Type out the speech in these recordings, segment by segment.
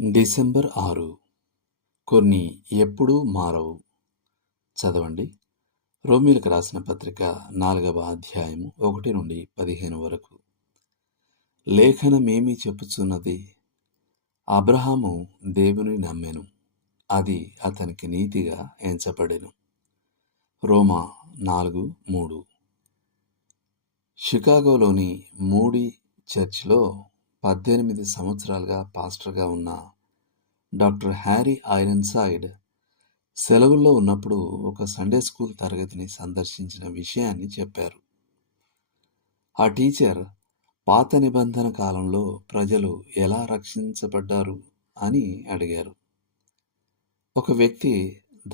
December 6 కొన్ని ఎప్పుడూ మారవు. చదవండి. రోమీయులకు రాసిన పత్రిక 4వ అధ్యాయము 1 నుండి 15 వరకు. లేఖనమేమి చెప్పుచున్నది? అబ్రహాము దేవుని నమ్మెను, అది అతనికి నీతిగా ఎంచబడెను. రోమా 4:3. షికాగోలోని మూడీ చర్చ్లో 18 సంవత్సరాలుగా పాస్టర్గా ఉన్న డాక్టర్ హ్యారీ ఐరన్సైడ్ సెలవుల్లో ఉన్నప్పుడు ఒక సండే స్కూల్ తరగతిని సందర్శించిన విషయాన్ని చెప్పారు. ఆ టీచర్ పాత నిబంధన కాలంలో ప్రజలు ఎలా రక్షించబడ్డారు అని అడిగారు. ఒక వ్యక్తి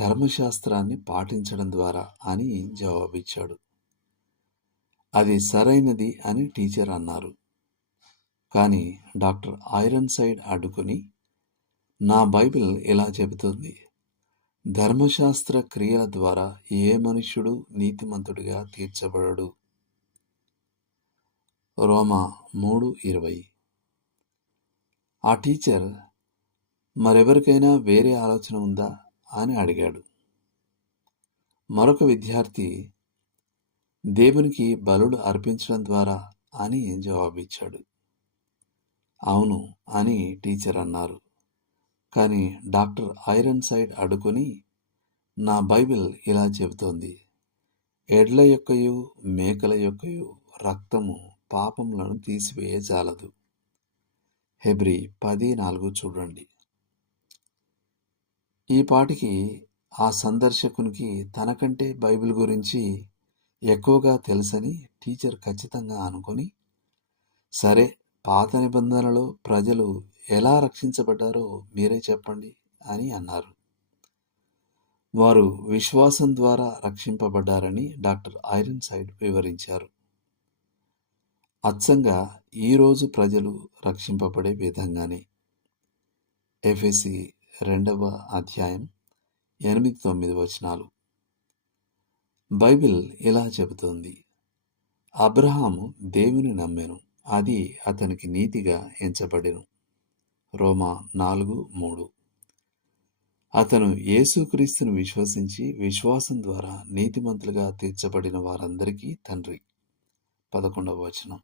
ధర్మశాస్త్రాన్ని పాటించడం ద్వారా అని జవాబిచ్చాడు. అది సరైనది అని టీచర్ అన్నారు. కానీ డాక్టర్ ఐరన్సైడ్ అడ్డుకొని, నా బైబిల్ ఇలా చెబుతుంది, ధర్మశాస్త్ర క్రియల ద్వారా ఏ మనుష్యుడు నీతిమంతుడిగా తీర్చబడడు. రోమా 3:20. ఆ టీచర్ మరెవరికైనా వేరే ఆలోచన ఉందా అని అడిగాడు. మరొక విద్యార్థి దేవునికి బలులు అర్పించడం ద్వారా అని జవాబిచ్చాడు. అవును అని టీచర్ అన్నారు. కానీ డాక్టర్ ఐరన్సైడ్ అడ్డుకొని, నా బైబిల్ ఇలా చెబుతోంది, ఎడ్ల యొక్కయు మేకల యొక్కయు రక్తము పాపములను తీసివేయజాలదు. హెబ్రీ 10:4 చూడండి. ఈ పాటికి ఆ సందర్శకునికి తనకంటే బైబిల్ గురించి ఎక్కువగా తెలుసని టీచర్ ఖచ్చితంగా అనుకొని, సరే, పాత నిబంధనలో ప్రజలు ఎలా రక్షించబడ్డారో మీరే చెప్పండి అని అన్నారు. వారు విశ్వాసం ద్వారా రక్షింపబడ్డారని డాక్టర్ ఐరన్సైడ్ వివరించారు. అచ్చంగా ఈరోజు ప్రజలు రక్షింపబడే విధంగానే. ఎఫెసీ 2వ అధ్యాయం 8-9 వచనాలు. బైబిల్ ఇలా చెబుతోంది, అబ్రహాము దేవుని నమ్మెను, అది అతనికి నీతిగా ఎంచబడెను. రోమా 4:3. అతను యేసుక్రీస్తును విశ్వసించి విశ్వాసం ద్వారా నీతిమంతులుగా తీర్చబడిన వారందరికీ తండ్రి. 11వ వచనం.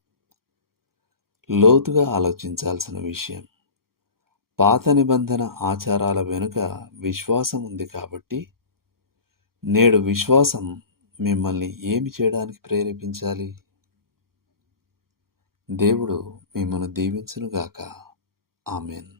లోతుగా ఆలోచించాల్సిన విషయం. పాత నిబంధన ఆచారాల వెనుక విశ్వాసం ఉంది కాబట్టి, నేడు విశ్వాసం మిమ్మల్ని ఏమి చేయడానికి ప్రేరేపించాలి? దేవుడు మిమ్మల్ని దీవించునుగాక. ఆమెన్.